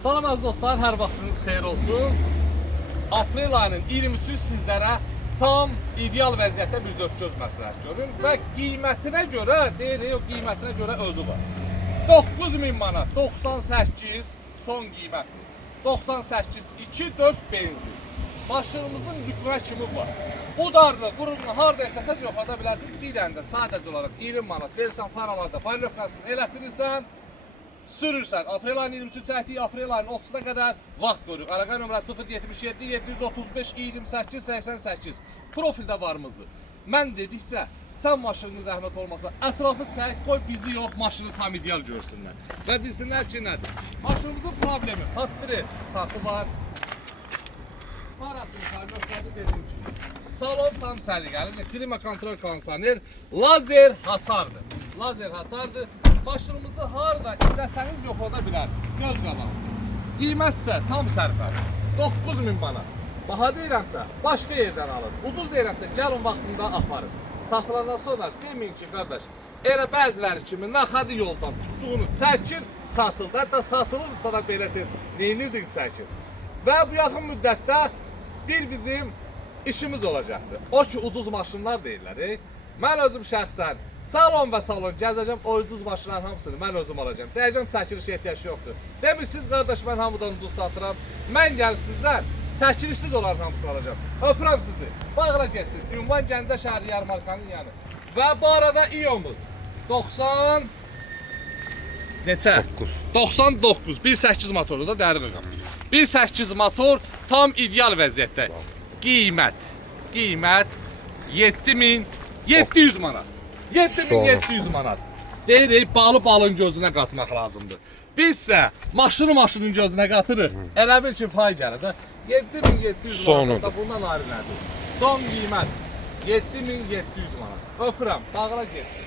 Salam əziz dostlar, hər vaxtınız xeyir olsun. Aprel ayının 23-ü sizlərə tam ideal vəziyyətdə bir dörd-göz məsləhət görün və qiymətinə görə, qiymətinə görə özü var. 9000 manat, 98 son qiymətdir. 98, 2-4 benzin. Maşınımızın lükünə kimi var. Udarlı, qurumlu, harada istəsəz yoxlada bilərsiniz. Bir dənə də sadəcə olaraq 20 manat verirsən, faralarda paylaşmasını elətdirirsən. Sürürsən. Aprel ayının 23-cü çəkdiyi aprel ayının 30-na qədər vaxt qoyuruq. Araqay nömrəsi 077 735 28 88. Profildə varımızdır. Mən dedikcə, sən maşının zəhmət olmasa, ətrafı çək, qoy bizi yox, maşını tam ideal görsünlər. Və bilsinlər ki, nədir? Maşınımızın problemi, hot-press satı var. Parasını kaloriferdi dedim ki. Salon tam səliqəlidir. Klima kontrol kondisioner, lazer haçardır. Lazer haçardır. Maşınımızı harada istəsəniz yoxlada bilərsiniz. Göz qabağında. Qiymət isə tam sərfəli. 9000 manat. Baha deyirəmsə, başqa yerdən alın. Ucuz deyirəmsə, gəlin vaxtında aparın. Satılandan sonra deməyin ki, qardaş, elə bəziləri kimi naxadı yoldan tutduğunu çəkir, satıldı. Hətta satılırsa da belə tez neyinirdik çəkir. Və bu yaxın müddətdə bizim işimiz olacaqdır. O ki, ucuz maşınlar deyirlər. Mən özüm şəxsən salon və salon gəzəcəm, o ucuz maşınların hamısını mən özüm alacağım. Deyəcəm, çəkilişə ehtiyac yoxdur. Demirsiniz, qardaş, mən hamıdan ucuz satıram. Mən gəlib sizdən çəkilişsiz olanın hamısını alacağım. Öpürəm sizi. Bağla geçsin. Ünvan Gəncə şəhəri yarmarkanın yanı. Və bu arada İO'muz 90 neçə? 99. 1.8 motorlu da dəri rəqəm. 1.8 motor tam ideal vəziyyətdə. Qiymət 7700 manat. 7700 manat. Deyirik, balı balın gözünə qatmaq lazımdır. Biz isə maşının gözünə qatırıq. Elə bil ki, pay gəlir də. 7700 manat da bundan ayrı nədir? Son qiymət 7700 manat. Öpürəm, bağla geçsin.